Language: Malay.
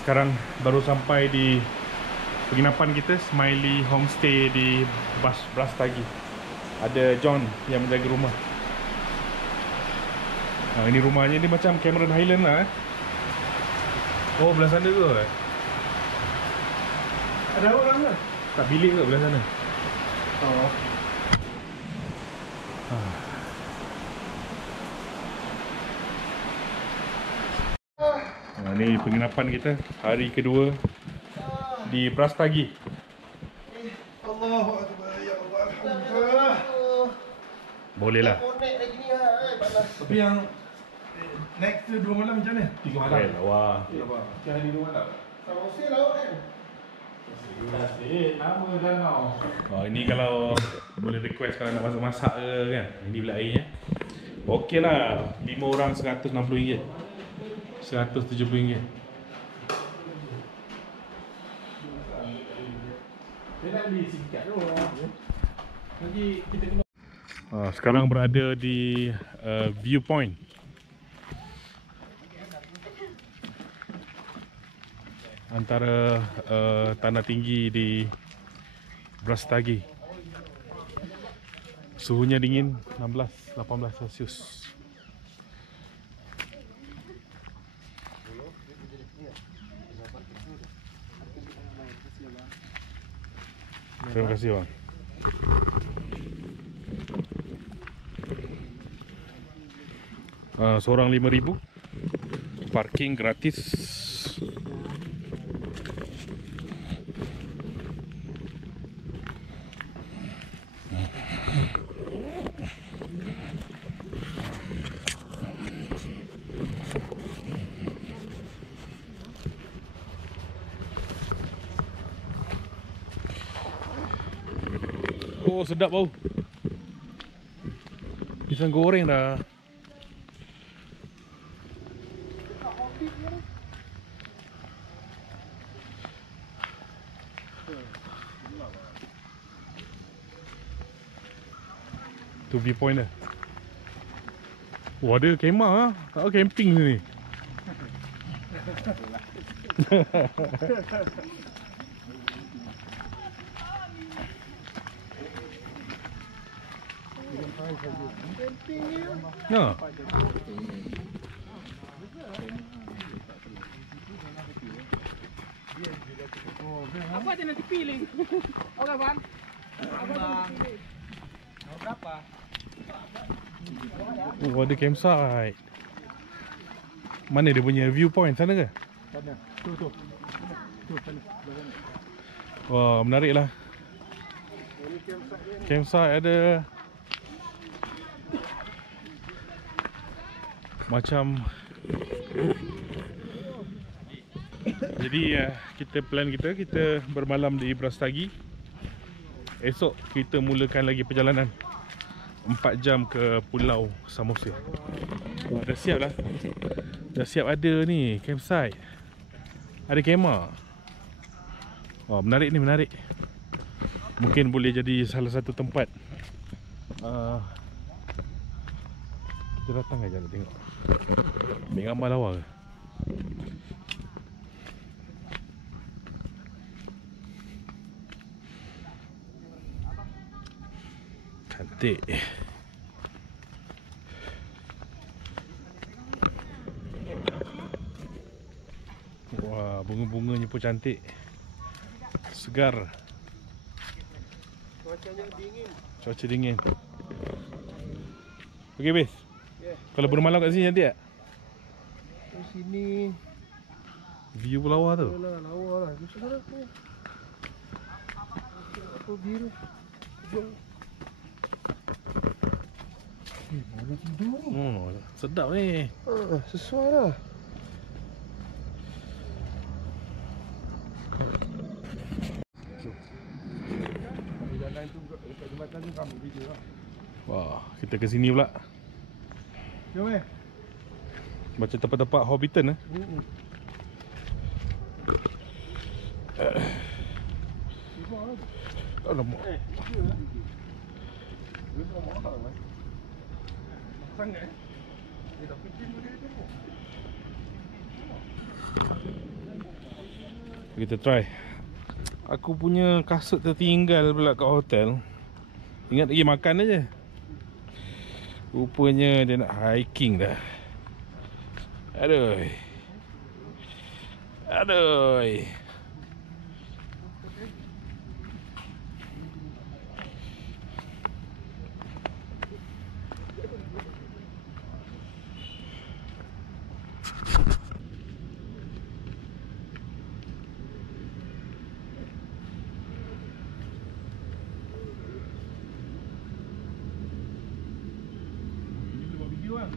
Sekarang baru sampai di penginapan kita, Smiley Homestay di Brastagi. Ada John yang menjaga rumah. Ini rumahnya ni macam Cameron Highland lah. Oh, belah sana tu ada orang ke? Tak, bilik ke belah sana? Oh. Ni penginapan kita hari kedua di Brastagi. Allahu Akbar, ya Allah, alhamdulillah. Boleh lah. Tapi yang next tu 2 malam macam mana? 3 malam. Wah. Macam hari 2 malam. Sama usia laut kan? Nama danau. Ini kalau boleh request kalau nak masak-masak ke kan. Ini pula airnya. Okey lah. 5 orang RM160. RM170. Dia nak beli singkat tu. Lagi kita kena. Sekarang berada di viewpoint. Antara tanah tinggi di Brastagi. Suhunya dingin 16-18 Celsius. Terima kasih bang. Seorang RM5,000. Parking gratis. Oh, sedap bau. Pisang goreng dah. Tu viewpoint dah. Wah, ada kemah lah. Tak ada camping sini. Ya. Apa aja nanti pilih? Oh kawan. Berapa? Oh, ada campsite. Mana dia punya viewpoint? Sana ke? Sana. Tu. Tu sana. Wah, menarik lah. Campsite ada macam. Jadi kita bermalam di Brastagi. Esok kita mulakan lagi perjalanan 4 jam ke Pulau Samosir. Dah siap lah. Dah siap ada ni campsite. Ada kemah. Wah, menarik ni, menarik. Mungkin boleh jadi salah satu tempat. Kita datang aja nak tengok. Ambil gambar lawa ke? Cantik. Wah, bunga-bunganya pun cantik. Segar. Cuacanya dingin. Cuaca dingin. Okey, Bis. Yeah. Kalau bermalam kat sini cantik tak? Di sini View lawa tu. lawa lah. Di sana tu. Apa biru? Jom. Boleh tidur ni. Oh, sedap ni. Sesuai lah. Jalan tu dekat jembatan tu kami video lah. Wah, kita ke sini pula. Jom Macam tempat-tempat Hobbiton . Alamak. Sangat. Dia dah penting dia tu. Kita try. Aku punya kasut tertinggal pula kat hotel. Ingat lagi makan aja. Rupanya dia nak hiking dah. Aduh. Aduh. Ini buat video kan?